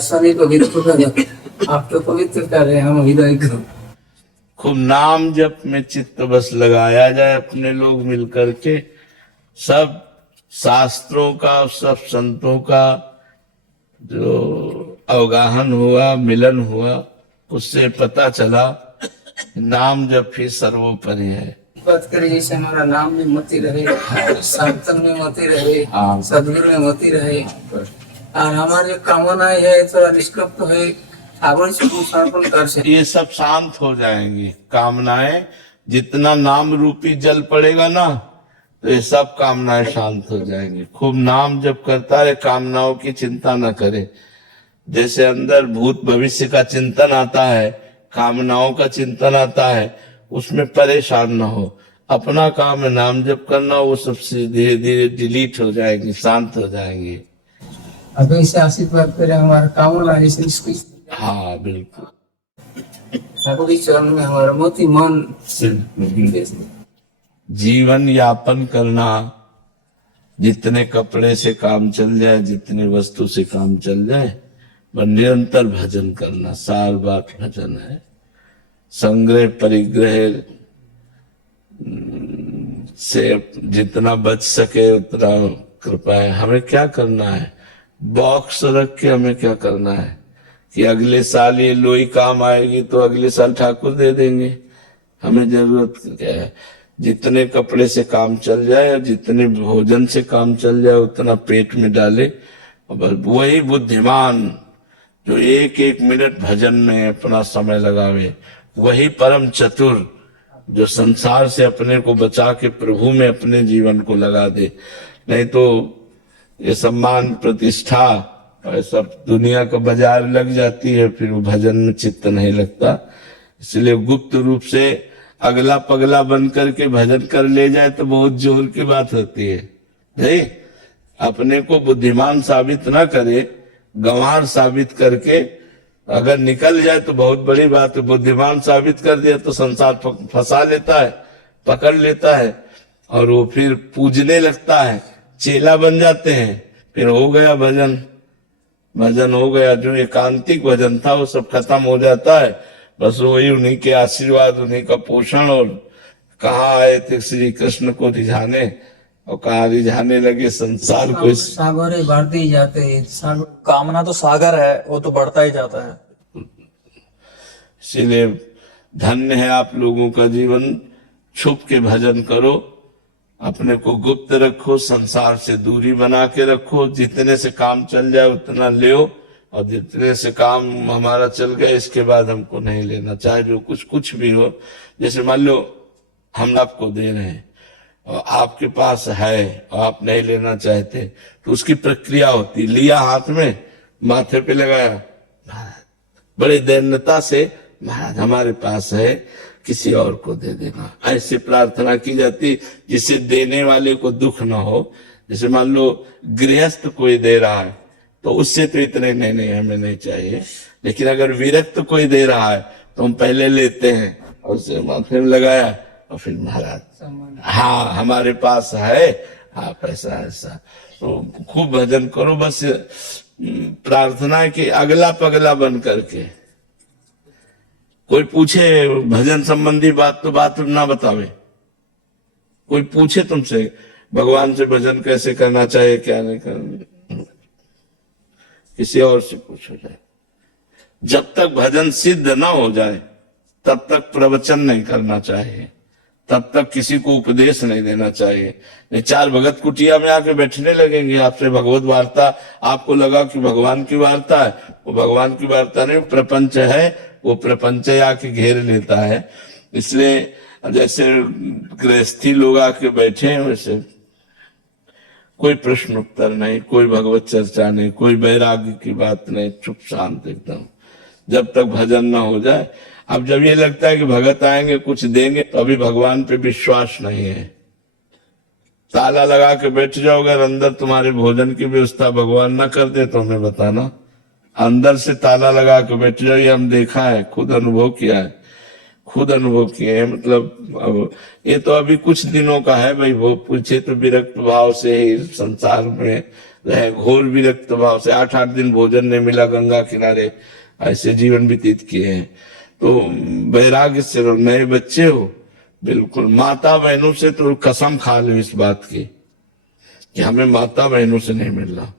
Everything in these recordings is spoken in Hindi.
शनि को पवित्र कर, आप तो पवित्र कर रहे हैं, हम हृदय को। खूब नाम जप में चित्त बस लगाया जाए अपने लोग मिलकर के। सब शास्त्रों का, सब संतों का जो अवगाहन हुआ, मिलन हुआ, उससे पता चला नाम जप ही सर्वोपरि है। बात करें जैसे हमारा नाम में मती रहे, साधन में मती रहे, सदगुरु में मती रहे, और हमारी कामनाएं है थोड़ा निष्कप्त है, ठाकुर जी को समर्पण कर से ये सब शांत हो जाएंगी कामनाएं। जितना नाम रूपी जल पड़ेगा ना, तो ये सब कामनाएं शांत हो जाएंगी। खूब नाम जब करता रहे, कामनाओं की चिंता न करे। जैसे अंदर भूत भविष्य का चिंतन आता है, कामनाओं का चिंतन आता है, उसमें परेशान न हो। अपना काम है नाम जप करना, वो सब धीरे धीरे डिलीट हो जाएंगी, शांत हो जाएंगी। अभी से आशीर्वाद करें हमारा कामना जैसे इसको। हाँ बिल्कुल, ठाकुर जी चरण में हमारा मोती मन जीवन यापन करना। जितने कपड़े से काम चल जाए, जितने वस्तु से काम चल जाए, पर निरंतर भजन करना, सार बात भजन है। संग्रह परिग्रह से जितना बच सके उतना कृपा है। हमें क्या करना है, बॉक्स रख के हमें क्या करना है कि अगले साल ये लोई काम आएगी तो अगले साल ठाकुर दे देंगे। हमें जरूरत क्या है, जितने कपड़े से काम चल जाए और जितने भोजन से काम चल जाए उतना पेट में डाले। और वही बुद्धिमान जो एक एक मिनट भजन में अपना समय लगावे, वही परम चतुर जो संसार से अपने को बचा के प्रभु में अपने जीवन को लगा दे। नहीं तो ये सम्मान प्रतिष्ठा और सब दुनिया का बाजार लग जाती है, फिर वो भजन में चित्त नहीं लगता। इसलिए गुप्त रूप से अगला पगला बन करके भजन कर ले जाए तो बहुत जोर की बात होती है। नहीं, अपने को बुद्धिमान साबित ना करे, गंवार साबित करके अगर निकल जाए तो बहुत बड़ी बात है। बुद्धिमान साबित कर दिया तो संसार फंसा लेता है, पकड़ लेता है, और वो फिर पूजने लगता है, चेला बन जाते हैं। फिर हो गया भजन, भजन हो गया, जो एकांतिक भजन था वो सब खत्म हो जाता है। बस वही उन्हीं के आशीर्वाद, उन्हीं का पोषण। और कहाँ आए थे श्री कृष्ण को रिझाने, और कहाँ रिझाने लगे संसार को। सागर बढ़ते ही जाते हैं, सागर कामना तो सागर है, वो तो बढ़ता ही जाता है। इसीलिए धन्य है आप लोगों का जीवन। छुप के भजन करो, अपने को गुप्त रखो, संसार से दूरी बना के रखो। जितने से काम चल जाए उतना ले, और जितने से काम हमारा चल गया इसके बाद हमको नहीं लेना, चाहे जो कुछ भी हो। जैसे मान लो हम आपको दे रहे हैं और आपके पास है और आप नहीं लेना चाहते, तो उसकी प्रक्रिया होती, लिया हाथ में, माथे पे लगाया, बड़े दैन्यता से महाराज हमारे पास है, किसी और को दे देना। ऐसे प्रार्थना की जाती जिससे देने वाले को दुख ना हो। जैसे मान लो गृहस्थ कोई दे रहा है तो उससे तो इतने नहीं हमें नहीं चाहिए, लेकिन अगर विरक्त कोई दे रहा है तो हम पहले लेते हैं और उसे माथे में लगाया और फिर महाराज हाँ हमारे पास है, हाँ पैसा ऐसा। तो खूब भजन करो, बस प्रार्थना के अगला पगला बन करके। कोई पूछे भजन संबंधी बात तो बात ना बतावे। कोई पूछे तुमसे भगवान से भजन कैसे करना चाहिए, क्या नहीं करना, किसी और से पूछो जाए। जब तक भजन सिद्ध ना हो जाए तब तक प्रवचन नहीं करना चाहिए, तब तक किसी को उपदेश नहीं देना चाहिए। नहीं, चार भगत कुटिया में आके बैठने लगेंगे आपसे भगवत वार्ता, आपको लगा कि भगवान की वार्ता है, वो भगवान की वार्ता नहीं, प्रपंच है। वो प्रपंच आके घेर लेता है। इसलिए जैसे गृहस्थी लोग आके बैठे हैं वैसे कोई प्रश्न उत्तर नहीं, कोई भगवत चर्चा नहीं, कोई वैराग्य की बात नहीं, चुप शांत एकदम, जब तक भजन ना हो जाए। अब जब ये लगता है कि भगत आएंगे कुछ देंगे, तो अभी भगवान पे विश्वास नहीं है। ताला लगा के बैठ जाओ, अगर अंदर तुम्हारे भोजन की व्यवस्था भगवान ना कर दे तो हमें बताना। अंदर से ताला लगा के बैठ जाओ, ये हम देखा है, खुद अनुभव किया है, खुद अनुभव किए हैं। मतलब अब ये तो अभी कुछ दिनों का है भाई, वो पूछे तो विरक्त भाव से ही संसार में रहे घोर विरक्त भाव से, 8-8 दिन भोजन नहीं मिला, गंगा किनारे ऐसे जीवन व्यतीत किए हैं। तो वैराग्य से रहो। नए बच्चे हो, बिल्कुल माता बहनों से तो कसम खा लो इस बात की कि हमें माता बहनों से नहीं मिल रहा,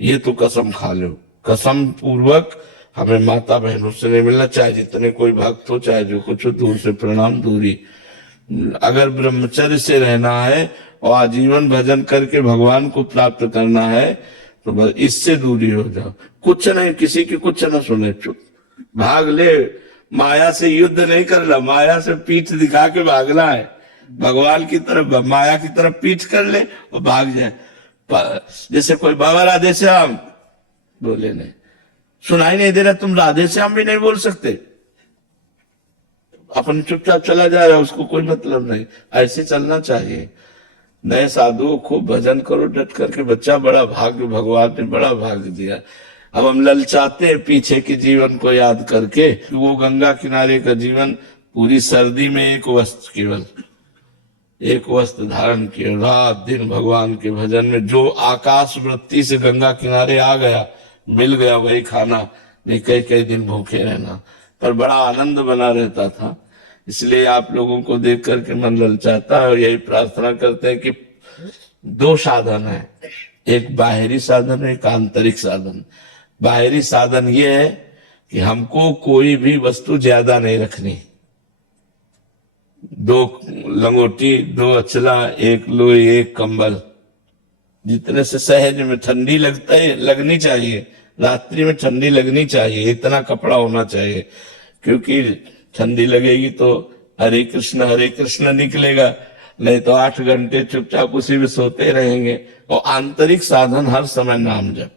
ये तो कसम खा लो, कसम पूर्वक हमें माता बहनों से नहीं मिलना, चाहे जितने कोई भक्त हो, चाहे जो कुछ हो, दूर से प्रणाम, दूरी। अगर ब्रह्मचर्य से रहना है और आजीवन भजन करके भगवान को प्राप्त करना है तो बस इससे दूरी हो जाओ। कुछ नहीं, किसी की कुछ न सुने, चुप भाग ले। माया से युद्ध नहीं करना, माया से पीठ दिखा के भागना है, भगवान की तरफ, माया की तरफ पीठ कर ले और भाग जाए। जैसे कोई बाबा राधे श्याम बोले, नहीं सुनाई नहीं दे रहा, तुम राधे श्याम भी नहीं बोल सकते, अपन चुपचाप चला जा रहा है, उसको कोई मतलब नहीं। ऐसे चलना चाहिए। नए साधुओं खूब भजन करो डट करके, बच्चा बड़ा भाग्य, भगवान ने बड़ा भाग्य दिया। अब हम ललचाते हैं पीछे के जीवन को याद करके, वो गंगा किनारे का जीवन, पूरी सर्दी में एक वस्त्र, केवल एक वस्त्र धारण किया, रात दिन भगवान के भजन में। जो आकाश वृत्ति से गंगा किनारे आ गया, मिल गया वही खाना, नहीं कई कई दिन भूखे रहना, पर बड़ा आनंद बना रहता था। इसलिए आप लोगों को देख करके मन ललचाता है और यही प्रार्थना करते हैं कि 2 साधन है, एक बाहरी साधन है, एक आंतरिक साधन। बाहरी साधन ये है कि हमको कोई भी वस्तु ज्यादा नहीं रखनी, 2 लंगोटी, 2 अचला, 1 लोई, 1 कंबल, जितने से सहज में ठंडी लगनी चाहिए, रात्रि में ठंडी लगनी चाहिए, इतना कपड़ा होना चाहिए, क्योंकि ठंडी लगेगी तो हरे कृष्ण निकलेगा, नहीं तो 8 घंटे चुपचाप उसी में सोते रहेंगे। और आंतरिक साधन हर समय नाम जप,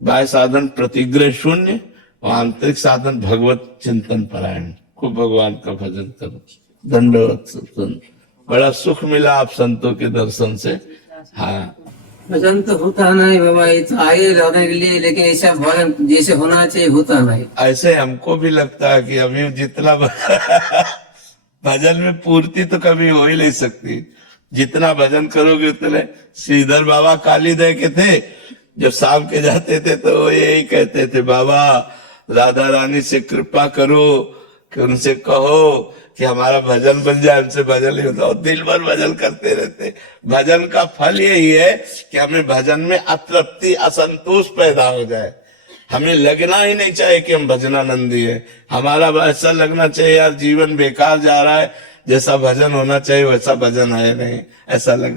बाह्य साधन प्रतिग्रह शून्य और आंतरिक साधन भगवत चिंतन परायण। खूब भगवान का भजन करो। दंडवत संत, बड़ा सुख मिला आप संतों के दर्शन से। हाँ, भजन तो होता नहीं बाबा, ये तो आगे रहने के लिए, लेकिन ऐसा भजन जैसे होना चाहिए होता नहीं। ऐसे हमको भी लगता है कि अभी जितना भजन में पूर्ति तो कभी हो ही नहीं सकती, जितना भजन करोगे उतने। श्रीधर बाबा कालीदय के थे, जब शाम के जाते थे तो वो यही कहते थे, बाबा राधा रानी से कृपा करो कि उनसे कहो कि हमारा भजन बन जाए, हमसे भजन नहीं होता, और दिल भर भजन करते रहते। भजन का फल यही है कि हमें भजन में अतृप्ति, असंतोष पैदा हो जाए, हमें लगना ही नहीं चाहिए कि हम भजनानंदी है। हमारा ऐसा लगना चाहिए यार जीवन बेकार जा रहा है, जैसा भजन होना चाहिए वैसा भजन है नहीं, ऐसा लग